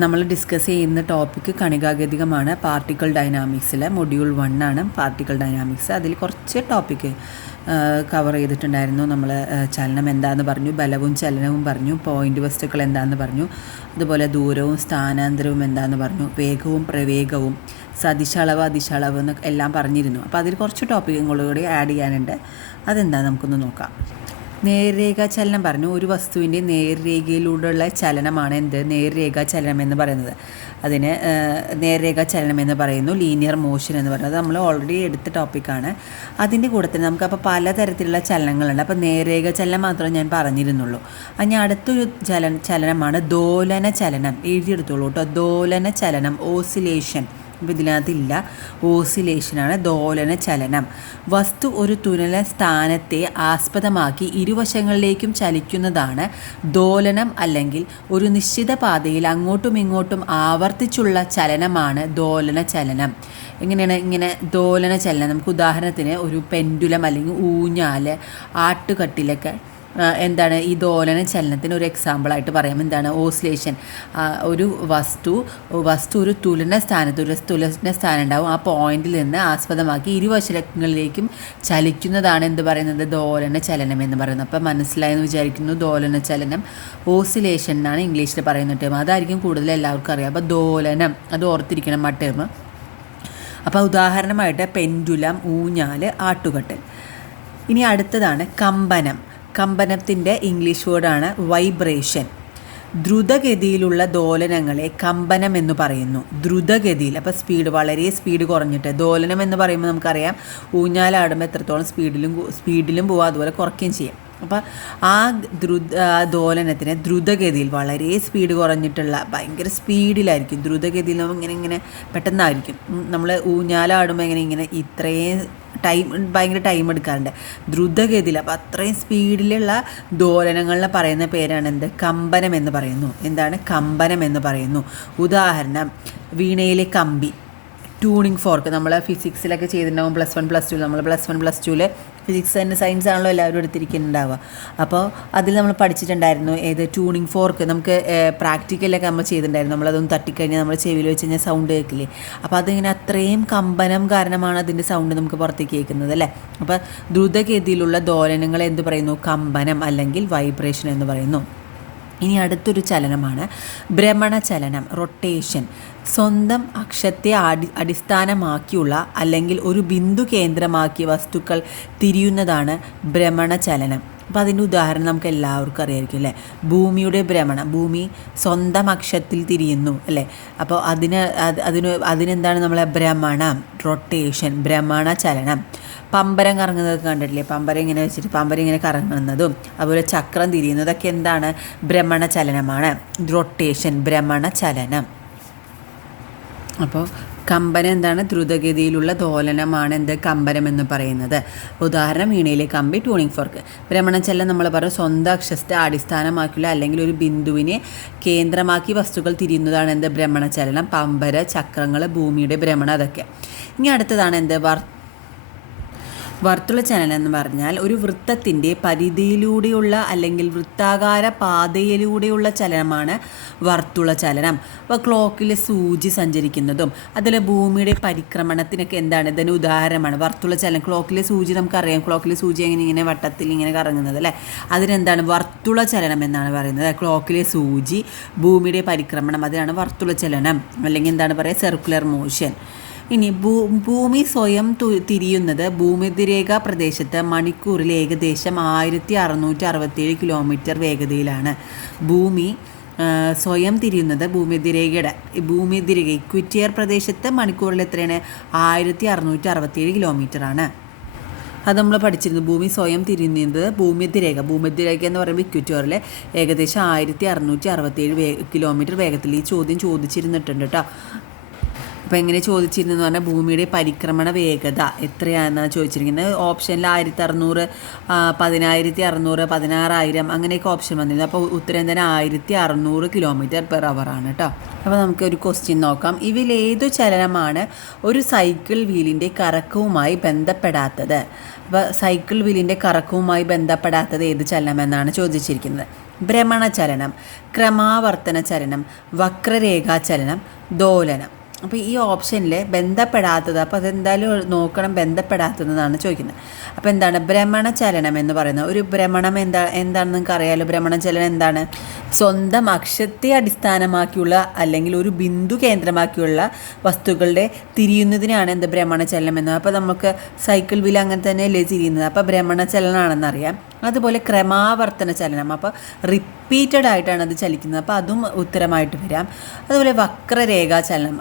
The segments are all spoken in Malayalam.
നമ്മൾ ഡിസ്കസ് ചെയ്യുന്ന ടോപ്പിക്ക് കണികാഗതികമാണ്. പാർട്ടിക്കിൾ ഡൈനാമിക്സിലെ മൊഡ്യൂൾ 1 ആണ് പാർട്ടിക്കിൾ ഡൈനാമിക്സ്. അതിൽ കുറച്ച് ടോപ്പിക്ക് കവർ ചെയ്തിട്ടുണ്ടായിരുന്നു. നമ്മൾ ചലനം എന്താണെന്ന് പറഞ്ഞു, ബലവും ചലനവും പറഞ്ഞു, പോയിൻ്റ് വസ്തുക്കൾ എന്താണെന്ന് പറഞ്ഞു, അതുപോലെ ദൂരവും സ്ഥാനാന്തരവും എന്താണെന്ന് പറഞ്ഞു, വേഗവും പ്രവേഗവും, സദിശളവ് അതിശളവ് എന്നൊക്കെ എല്ലാം പറഞ്ഞിരുന്നു. അപ്പോൾ അതിൽ കുറച്ച് ടോപ്പിക്കും കൂടി ആഡ് ചെയ്യാനുണ്ട്. അതെന്താണെന്ന് നമുക്കൊന്ന് നോക്കാം. നേർരേഖാ ചലനം പറഞ്ഞു. ഒരു വസ്തുവിൻ്റെ നേർരേഖയിലൂടെയുള്ള ചലനമാണ് നേർരേഖാ ചലനം എന്ന് പറയുന്നത്. അതിന് നേർരേഖാ ചലനം എന്ന് പറയുന്നു. ലീനിയർ മോഷൻ എന്ന് പറയുന്നത് നമ്മൾ ഓൾറെഡി എടുത്ത ടോപ്പിക്കാണ്. അതിൻ്റെ കൂടെ തന്നെ നമുക്കപ്പോൾ പലതരത്തിലുള്ള ചലനങ്ങളുണ്ട്. അപ്പോൾ നേർരേഖാ ചലനം മാത്രമേ ഞാൻ പറഞ്ഞിരുന്നുള്ളൂ. അതിന് അടുത്തൊരു ചലനമാണ് ദോലന ചലനം. എഴുതിയെടുത്തോളൂ കേട്ടോ. ദോലന ചലനം, ഓസിലേഷൻ. അപ്പോൾ ഇതിനകത്തില്ല, ഓസിലേഷനാണ് ദോലന ചലനം. വസ്തു ഒരു തുലന സ്ഥാനത്തെ ആസ്പദമാക്കി ഇരുവശങ്ങളിലേക്കും ചലിക്കുന്നതാണ് ദോലനം. അല്ലെങ്കിൽ ഒരു നിശ്ചിത പാതയിൽ അങ്ങോട്ടും ഇങ്ങോട്ടും ആവർത്തിച്ചുള്ള ചലനമാണ് ദോലന ചലനം. എങ്ങനെയാണ് ഇങ്ങനെ ദോലന ചലനം? നമുക്ക് ഉദാഹരണത്തിന് ഒരു പെൻഡുലം അല്ലെങ്കിൽ ഊഞ്ഞാൽ, ആട്ടുകട്ടിലൊക്കെ എന്താണ് ഈ ദോലന ചലനത്തിന് ഒരു എക്സാമ്പിളായിട്ട് പറയാം. എന്താണ്? ഓസിലേഷൻ. ഒരു വസ്തു ഒരു തുലന സ്ഥാനം ഉണ്ടാവും. ആ പോയിന്റിൽ നിന്ന് ആസ്പദമാക്കി ഇരുവശങ്ങളിലേക്കും ചലിക്കുന്നതാണ് എന്ത് പറയുന്നത്? ദോലന ചലനം എന്ന് പറയുന്നത്. അപ്പോൾ മനസ്സിലായെന്ന് വിചാരിക്കുന്നു. ദോലന ചലനം, ഓസിലേഷൻ എന്നാണ് ഇംഗ്ലീഷിൽ പറയുന്ന ടേം. അതായിരിക്കും കൂടുതൽ എല്ലാവർക്കും അറിയാം. അപ്പോൾ ദോലനം, അത് ഓർത്തിരിക്കണം ആ ടേം. അപ്പോൾ ഉദാഹരണമായിട്ട് പെൻഡുലം, ഊഞ്ഞാൽ, ആട്ടുകട്ടൽ. ഇനി അടുത്തതാണ് കമ്പനം. കമ്പനത്തിൻ്റെ ഇംഗ്ലീഷ് വേർഡാണ് വൈബ്രേഷൻ. ദ്രുതഗതിയിലുള്ള ദോലനങ്ങളെ കമ്പനം എന്ന് പറയുന്നു. ദ്രുതഗതിയിൽ, അപ്പോൾ വളരെ സ്പീഡ് കുറഞ്ഞിട്ട്. ദോലനം എന്ന് പറയുമ്പോൾ നമുക്കറിയാം ഊഞ്ഞാലാടുമ്പോൾ എത്രത്തോളം സ്പീഡിലും പോവുക, അതുപോലെ കുറയ്ക്കുകയും ചെയ്യും. അപ്പോൾ ആ ദോലനത്തിന് ദ്രുതഗതിയിൽ, വളരെ സ്പീഡ് കുറഞ്ഞിട്ടുള്ള, ഭയങ്കര സ്പീഡിലായിരിക്കും. ദ്രുതഗതിയിൽ ഇങ്ങനെ പെട്ടെന്നായിരിക്കും. നമ്മൾ ഊഞ്ഞാലാടുമ്പോൾ ഇങ്ങനെ ഇത്രയും ഭയങ്കര ടൈം എടുക്കാറുണ്ട്. ദ്രുതഗതിയിൽ, അപ്പോൾ അത്രയും സ്പീഡിലുള്ള ദോലനങ്ങളിലെ പറയുന്ന പേരാണ് കമ്പനം എന്ന് പറയുന്നു. എന്താണ്? കമ്പനം എന്ന് പറയുന്നു. ഉദാഹരണം, വീണയിലെ കമ്പി, ട്യൂണിംഗ് ഫോർക്ക്. നമ്മൾ ഫിസിക്സിലൊക്കെ ചെയ്തിട്ടുണ്ടാകും. നമ്മൾ പ്ലസ് വൺ പ്ലസ് ടുവിൽ ഫിസിക്സ് ആൻഡ് സയൻസ് ആണല്ലോ എല്ലാവരും എടുത്തിരിക്കുന്നുണ്ടാവുക. അപ്പോൾ അതിൽ നമ്മൾ പഠിച്ചിട്ടുണ്ടായിരുന്നു ട്യൂണിംഗ് ഫോർക്ക്. നമുക്ക് പ്രാക്ടിക്കലൊക്കെ നമ്മൾ ചെയ്തിട്ടുണ്ടായിരുന്നു. നമ്മളതൊന്ന് തട്ടിക്കഴിഞ്ഞാൽ നമ്മൾ ചെവിയിൽ വെച്ച് കഴിഞ്ഞാൽ സൗണ്ട് കേൾക്കില്ലേ? അപ്പോൾ അതിങ്ങനെ അത്രയും കമ്പനം കാരണമാണ് അതിൻ്റെ സൗണ്ട് നമുക്ക് പുറത്തേക്ക് കേൾക്കുന്നത് അല്ലേ? അപ്പോൾ ദ്രുതഗതിയിലുള്ള ദോലനങ്ങളെ എന്ത് പറയുന്നു? കമ്പനം അല്ലെങ്കിൽ വൈബ്രേഷൻ എന്ന് പറയുന്നു. ഇനി അടുത്തൊരു ചലനമാണ് ഭ്രമണചലനം, റൊട്ടേഷൻ. സ്വന്തം അക്ഷത്തെ അടിസ്ഥാനമാക്കിയുള്ള അല്ലെങ്കിൽ ഒരു ബിന്ദു കേന്ദ്രമാക്കിയ വസ്തുക്കൾ തിരിയുന്നതാണ് ഭ്രമണചലനം. അപ്പോൾ അതിൻ്റെ ഉദാഹരണം നമുക്ക് എല്ലാവർക്കും അറിയായിരിക്കും അല്ലേ? ഭൂമിയുടെ ഭ്രമണം. ഭൂമി സ്വന്തം അക്ഷത്തിൽ തിരിയുന്നു അല്ലേ? അപ്പോൾ അതിനെന്താണ് നമ്മളെ ഭ്രമണം, റൊട്ടേഷൻ, ഭ്രമണചലനം. പമ്പരം കറങ്ങുന്നതൊക്കെ കണ്ടിട്ടില്ലേ? പമ്പരം ഇങ്ങനെ വെച്ചിട്ട് പമ്പരം ഇങ്ങനെ കറങ്ങുന്നതും അതുപോലെ ചക്രം തിരിയുന്നതൊക്കെ എന്താണ്? ഭ്രമണചലനമാണ്, റൊട്ടേഷൻ, ഭ്രമണചലനം. അപ്പോൾ കമ്പനം എന്താണ്? ദ്രുതഗതിയിലുള്ള ദോലനമാണ് കമ്പനം എന്ന് പറയുന്നത്. ഉദാഹരണം, വീണയിലെ കമ്പി, ട്യൂണിംഗ് ഫോർക്ക്. ഭ്രമണചലനം നമ്മൾ പറയും സ്വന്തം അക്ഷത്തെ അടിസ്ഥാനമാക്കിയുള്ള അല്ലെങ്കിൽ ഒരു ബിന്ദുവിനെ കേന്ദ്രമാക്കി വസ്തുക്കൾ തിരിയുന്നതാണ് ഭ്രമണചലനം. പമ്പര, ചക്രങ്ങൾ, ഭൂമിയുടെ ഭ്രമണം, അതൊക്കെ. ഇനി അടുത്തതാണ് വർത്തുള ചലനം എന്ന് പറഞ്ഞാൽ ഒരു വൃത്തത്തിൻ്റെ പരിധിയിലൂടെയുള്ള അല്ലെങ്കിൽ വൃത്താകാര പാതയിലൂടെയുള്ള ചലനമാണ് വർത്തുള ചലനം. അപ്പോൾ ക്ലോക്കിലെ സൂചി സഞ്ചരിക്കുന്നതും അതിൽ ഭൂമിയുടെ പരിക്രമണത്തിനൊക്കെ ഇതിന് ഉദാഹരണമാണ് വർത്തുള ചലനം. ക്ലോക്കിലെ സൂചി നമുക്കറിയാം. ക്ലോക്കിലെ സൂചി ഇങ്ങനെ വട്ടത്തിൽ ഇങ്ങനെ കറങ്ങുന്നത് അല്ലേ? അതിനെന്താണ്? വർത്തുള ചലനം എന്നാണ് പറയുന്നത്. ക്ലോക്കിലെ സൂചി, ഭൂമിയുടെ പരിക്രമണം, അതിനാണ് വർത്തുള ചലനം, അല്ലെങ്കിൽ എന്താണ് പറയുക? Circular motion. ഇനി ഭൂമി സ്വയം തിരിയുന്നത് ഭൂമധ്യരേഖാ പ്രദേശത്ത് മണിക്കൂറിൽ ഏകദേശം 1667 കിലോമീറ്റർ വേഗതയിലാണ്. ഭൂമി സ്വയം തിരിയുന്നത് ഭൂമധ്യരേഖ ഇക്വിറ്റോറിയൽ പ്രദേശത്ത് മണിക്കൂറിൽ എത്രയാണ്? 1667 കിലോമീറ്ററാണ്. അത് നമ്മൾ പഠിച്ചിരുന്നു. ഭൂമി സ്വയം തിരിയുന്നത് ഭൂമധ്യരേഖ എന്ന് പറയുമ്പോൾ ഇക്വിറ്റോറിയൽ ഏകദേശം 1667 കിലോമീറ്റർ വേഗത്തിൽ. ഈ ചോദ്യം ചോദിച്ചിരുന്നിട്ടുണ്ട് കേട്ടോ. അപ്പോൾ എങ്ങനെ ചോദിച്ചിരുന്നെന്ന് പറഞ്ഞാൽ ഭൂമിയുടെ പരിക്രമണ വേഗത എത്രയാണെന്നാണ് ചോദിച്ചിരിക്കുന്നത്. ഓപ്ഷനിൽ 1600, 10600, 16000 അങ്ങനെയൊക്കെ ഓപ്ഷൻ വന്നിരുന്നു. അപ്പോൾ ഉത്തരം തന്നെ 1600 km/h ആണ് കേട്ടോ. അപ്പോൾ നമുക്ക് ഒരു ക്വസ്റ്റ്യൻ നോക്കാം. ഇവയിലേതു ചലനമാണ് ഒരു സൈക്കിൾ വീലിൻ്റെ കറക്കവുമായി ബന്ധപ്പെടാത്തത്? അപ്പോൾ സൈക്കിൾ വീലിൻ്റെ കറക്കവുമായി ബന്ധപ്പെടാത്തത് ഏത് ചലനമെന്നാണ് ചോദിച്ചിരിക്കുന്നത്. ഭ്രമണചലനം, ക്രമാവർത്തന ചലനം, വക്രരേഖാചലനം, ദോലനം. അപ്പോൾ ഈ ഓപ്ഷനിൽ ബന്ധപ്പെടാത്തത്, അപ്പോൾ അതെന്തായാലും നോക്കണം, ബന്ധപ്പെടാത്തതെന്നാണ് ചോദിക്കുന്നത്. അപ്പോൾ എന്താണ് ഭ്രമണചലനം എന്ന് പറയുന്നത്? ഒരു ഭ്രമണം എന്താണെന്ന് നിങ്ങൾക്ക് അറിയാമല്ലോ. ഭ്രമണചലനം എന്താണ്? സ്വന്തം അക്ഷത്തെ അടിസ്ഥാനമാക്കിയുള്ള അല്ലെങ്കിൽ ഒരു ബിന്ദു കേന്ദ്രമാക്കിയുള്ള വസ്തുക്കളുടെ തിരിയുന്നതിനാണ് എന്ത് ഭ്രമണചലനം എന്ന്. അപ്പോൾ നമുക്ക് സൈക്കിൾ വീൽ അങ്ങനെ തന്നെയല്ലേ തിരിയുന്നത്, അപ്പോൾ ഭ്രമണചലനമാണെന്നറിയാം. അതുപോലെ ക്രമാവർത്തന ചലനം, അപ്പോൾ റിപ്പീറ്റഡ് ആയിട്ടാണ് അത് ചലിക്കുന്നത്, അപ്പോൾ അതും ഉത്തരമായിട്ട് വരാം. അതുപോലെ വക്രരേഖാചലനം,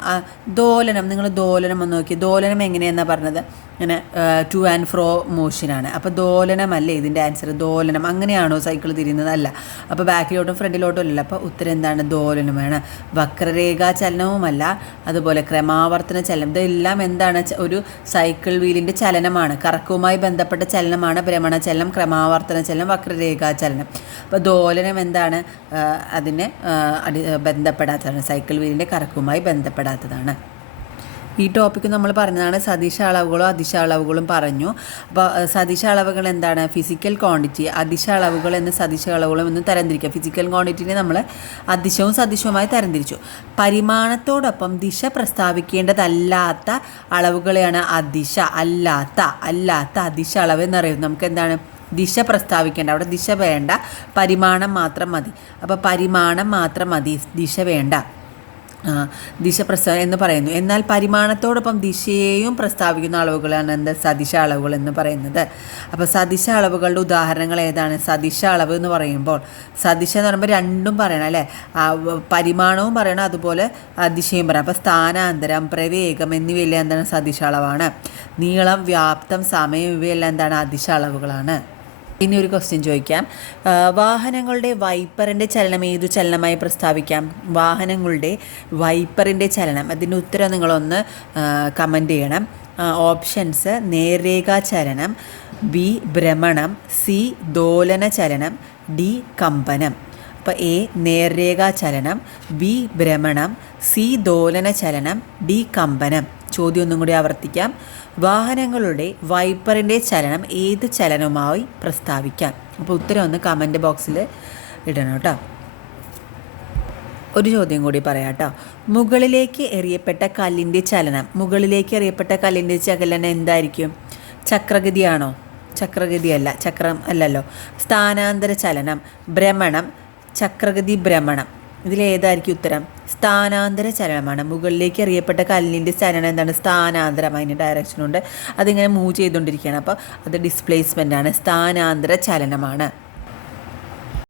ദോലനം. നിങ്ങൾ ദോലനം ഒന്ന് നോക്കി, ദോലനം എങ്ങനെയാണെന്നാണ് പറഞ്ഞത്? ഇങ്ങനെ ടു ആൻഡ് ഫ്രോ മോഷനാണ്. അപ്പോൾ ദോലനമല്ലേ ഇതിൻ്റെ ആൻസർ? ദോലനം. അങ്ങനെയാണോ സൈക്കിൾ തിരിയുന്നത്? അല്ല. അപ്പോൾ ബാക്കിലോട്ടും ഫ്രണ്ടിലോട്ടും അല്ല. അപ്പോൾ ഉത്തരം എന്താണ്? ദോലനമാണ്. വക്രരേഖാചലനവുമല്ല, അതുപോലെ ക്രമാവർത്തന ചലനം, ഇതെല്ലാം എന്താണ്? ഒരു സൈക്കിൾ വീലിൻ്റെ ചലനമാണ്, കറക്കവുമായി ബന്ധപ്പെട്ട ചലനമാണ് ഭ്രമണചലനം, ക്രമാവർത്തന ചലനം, വക്രരേഖാചലനം. അപ്പോൾ ദോലനം എന്താണ്? അതിന് ബന്ധപ്പെടാത്തതാണ്, സൈക്കിൾ വീലിൻ്റെ കറക്കവുമായി ബന്ധപ്പെടാത്തതാണ്. ഈ ടോപ്പിക്ക് നമ്മൾ പറഞ്ഞതാണ്. സദിശ അളവുകളും അതിശ അളവുകളും പറഞ്ഞു. അപ്പോൾ സദിശ അളവുകൾ എന്താണ്? Physical quantity. അതിശ അളവുകൾ എന്ന് സദിശ അളവുകളും എന്ന് തരംതിരിക്കുക. ഫിസിക്കൽ ക്വാണ്ടിറ്റിനെ നമ്മൾ അതിശവും സദിശവുമായി തരംതിരിച്ചു. പരിമാണത്തോടൊപ്പം ദിശ പ്രസ്താവിക്കേണ്ടതല്ലാത്ത അളവുകളെയാണ് അല്ലാത്ത അതിശ അളവ് എന്നറിയുന്നത്. നമുക്ക് എന്താണ്? ദിശ പ്രസ്താവിക്കേണ്ട, അവിടെ ദിശ വേണ്ട, പരിമാണം മാത്രം മതി. അപ്പോൾ പരിമാണം മാത്രം മതി, ദിശ വേണ്ട, ദിശ പ്രസ്താവന എന്ന് പറയുന്നു. എന്നാൽ പരിമാണത്തോടൊപ്പം ദിശയെയും പ്രസ്താവിക്കുന്ന അളവുകളാണ് എന്ത്? സദിശ അളവുകൾ എന്ന് പറയുന്നത്. അപ്പോൾ സദിശ അളവുകളുടെ ഉദാഹരണങ്ങൾ ഏതാണ്? സദിശ അളവ് എന്ന് പറയുമ്പോൾ, സദിശ എന്ന് പറയുമ്പോൾ രണ്ടും പറയണം അല്ലേ? പരിമാണവും പറയണം, അതുപോലെ ദിശയും പറയണം. അപ്പോൾ സ്ഥാനാന്തരം, പ്രവേഗം എന്നിവയെല്ലാം എന്താണ്? സദിശ അളവാണ്. നീളം, വ്യാപ്തം, സമയം ഇവയെല്ലാം എന്താണ്? അതിശ അളവുകളാണ്. ഇനി ഒരു ക്വസ്റ്റ്യൻ ചോദിക്കാം. വാഹനങ്ങളുടെ വൈപ്പറിൻ്റെ ചലനം ഏതു ചലനമായി പ്രസ്താവിക്കാം? വാഹനങ്ങളുടെ വൈപ്പറിൻ്റെ ചലനം, അതിൻ്റെ ഉത്തരം നിങ്ങളൊന്ന് കമൻറ്റ് ചെയ്യണം. ഓപ്ഷൻസ്: നേർരേഖാചലനം, ബി ഭ്രമണം, സി ദോലന ചലനം, ഡി കമ്പനം. അപ്പോൾ എ നേർരേഖാചലനം, ബി ഭ്രമണം, സി ദോലന ചലനം, ഡി കമ്പനം. ചോദ്യം ഒന്നും കൂടി ആവർത്തിക്കാം. വാഹനങ്ങളുടെ വൈപ്പറിൻ്റെ ചലനം ഏത് ചലനവുമായി പ്രസ്താവിക്കാം? അപ്പോൾ ഉത്തരം ഒന്ന് കമൻറ്റ് ബോക്സിൽ ഇടണം കേട്ടോ. ഒരു ചോദ്യം കൂടി പറയാം കേട്ടോ. മുകളിലേക്ക് എറിയപ്പെട്ട കല്ലിൻ്റെ ചലനം, മുകളിലേക്ക് എറിയപ്പെട്ട കല്ലിൻ്റെ ചലനം എന്തായിരിക്കും? ചക്രഗതിയാണോ? ചക്രഗതിയല്ല, ചക്രം അല്ലല്ലോ. സ്ഥാനാന്തര ചലനം, ഭ്രമണം, ചക്രഗതി ഭ്രമണം, ഇതിലേതായിരിക്കും ഉത്തരം? സ്ഥാനാന്തര ചലനമാണ്. മുകളിലേക്ക് എറിയപ്പെട്ട കല്ലിൻ്റെ ചലനം എന്താണ്? സ്ഥാനാന്തരം, അതിൻ്റെ ഡയറക്ഷനുണ്ട്, അതിങ്ങനെ മൂവ് ചെയ്തുകൊണ്ടിരിക്കുകയാണ്. അപ്പോൾ അത് ഡിസ്പ്ലേസ്മെൻ്റ് ആണ്, സ്ഥാനാന്തര ചലനമാണ്.